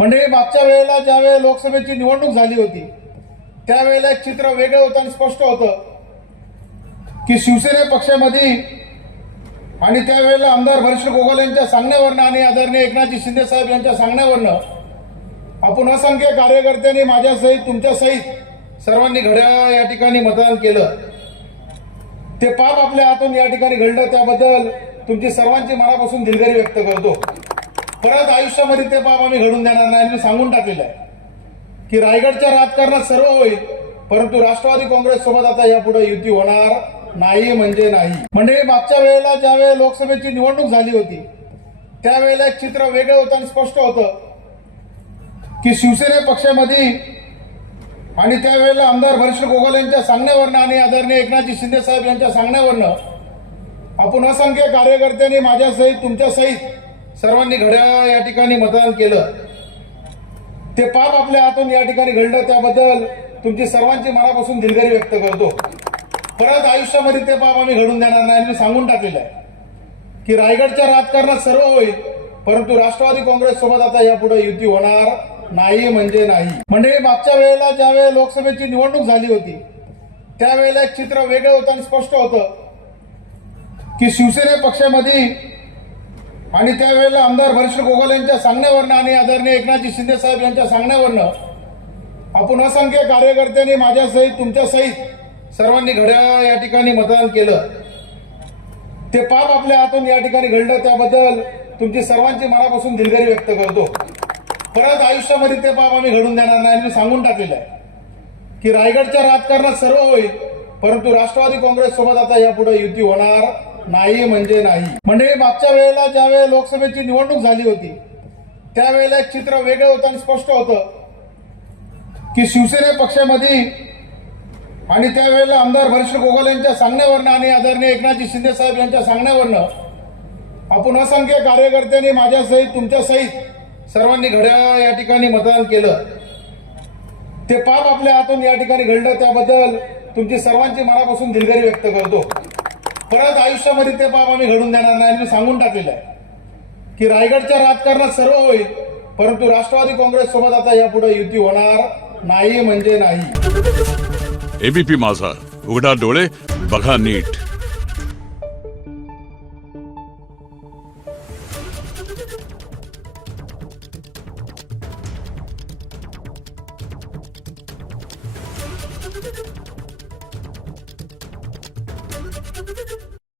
म्हणजे मागच्या वेळेला ज्यावेळेला लोकसभेची निवडणूक झाली होती त्यावेळेला एक चित्र वेगळं होतं आणि स्पष्ट होतं की शिवसेना पक्षामध्ये आणि त्यावेळेला आमदार हर्ष गोगोल यांच्या सांगण्यावरनं आणि आदरणीय एकनाथजी शिंदे साहेब यांच्या सांगण्यावरनं आपण असंख्य कार्यकर्त्यांनी माझ्यासहित तुमच्यासहित सर्वांनी घड्याळ या ठिकाणी मतदान केलं। ते पाप आपल्या हातून या ठिकाणी घडलं त्याबद्दल तुमची सर्वांची मनापासून दिलगिरी व्यक्त करतो। परत आयुष्यामध्ये ते पाप आम्ही घडून देणार नाही। मी सांगून टाकलेलं आहे की रायगडच्या राजकारणात सर्व होईल परंतु राष्ट्रवादी काँग्रेस सोबत आता यापुढे युती होणार नाही म्हणजे नाही। म्हणजे मागच्या वेळेला ज्यावेळेला लोकसभेची निवडणूक झाली होती त्यावेळेला एक चित्र वेगळं होतं आणि स्पष्ट होतं की शिवसेना पक्षामध्ये आणि त्यावेळेला आमदार हर्ष गोगोल यांच्या सांगण्यावरनं आणि आदरणीय एकनाथजी शिंदे साहेब यांच्या सांगण्यावरनं आपण असंख्य कार्यकर्त्यांनी माझ्यासहित तुमच्यासहित सर्वांनी घड्याळ या ठिकाणी मतदान केलं। ते पाप आपल्या हातून या ठिकाणी घडलं त्याबद्दल तुमची सर्वांची मनापासून दिलगिरी व्यक्त करतो। परत आयुष्यामध्ये ते पाप आम्ही घडून देणार नाही। मी सांगून टाकलेलं आहे की रायगडच्या राजकारणात सर्व होईल परंतु राष्ट्रवादी काँग्रेस सोबत आता यापुढे युती होणार नाही म्हणजे नाही। म्हणजे मागच्या वेळेला ज्यावेळेला लोकसभेची निवडणूक झाली होती त्यावेळेला एक चित्र वेगळं होतं आणि स्पष्ट होतं की शिवसेना पक्षामध्ये आणि त्यावेळेला आमदार हर्ष गोगोल यांच्या सांगण्यावरनं आणि आदरणीय एकनाथजी शिंदे साहेब यांच्या सांगण्यावरनं आपण असंख्य कार्यकर्त्यांनी माझ्यासहित तुमच्यासहित सर्वांनी घड्याळ या ठिकाणी मतदान केलं। ते पाप आपल्या हातून या ठिकाणी घडलं त्याबद्दल तुमची सर्वांची मनापासून दिलगिरी व्यक्त करतो। परत आयुष्यामध्ये ते पाप आम्ही घडून देणार नाही। मी सांगून टाकलेलं आहे की रायगडच्या राजकारणात सर्व होईल परंतु राष्ट्रवादी काँग्रेस सोबत आता यापुढे युती होणार नाही म्हणजे नाही। म्हणजे मागच्या वेळेला ज्यावेळेला लोकसभेची निवडणूक झाली होती त्यावेळेला एक चित्र वेगळं होतं आणि स्पष्ट होतं की शिवसेना पक्षामध्ये आणि त्यावेळेला आमदार हर्ष गोगोल यांच्या सांगण्यावरनं आणि आदरणीय एकनाथजी शिंदे साहेब यांच्या सांगण्यावरनं आपण असंख्य कार्यकर्त्यांनी माझ्यासहित तुमच्यासहित सर्वांनी घड्याळ या ठिकाणी मतदान केलं। ते पाप आपल्या हातून या ठिकाणी घडलं त्याबद्दल तुमची सर्वांची मनापासून दिलगिरी व्यक्त करतो। परत आयुष्यामध्ये ते पाप आम्ही घडून देणार नाही। मी सांगून टाकलेलं आहे की रायगडच्या राजकारणात सर्व होईल परंतु राष्ट्रवादी काँग्रेस सोबत आता यापुढे युती होणार नाही म्हणजे नाही। एबीपी माझा, उघडा डोळे बघा नीट।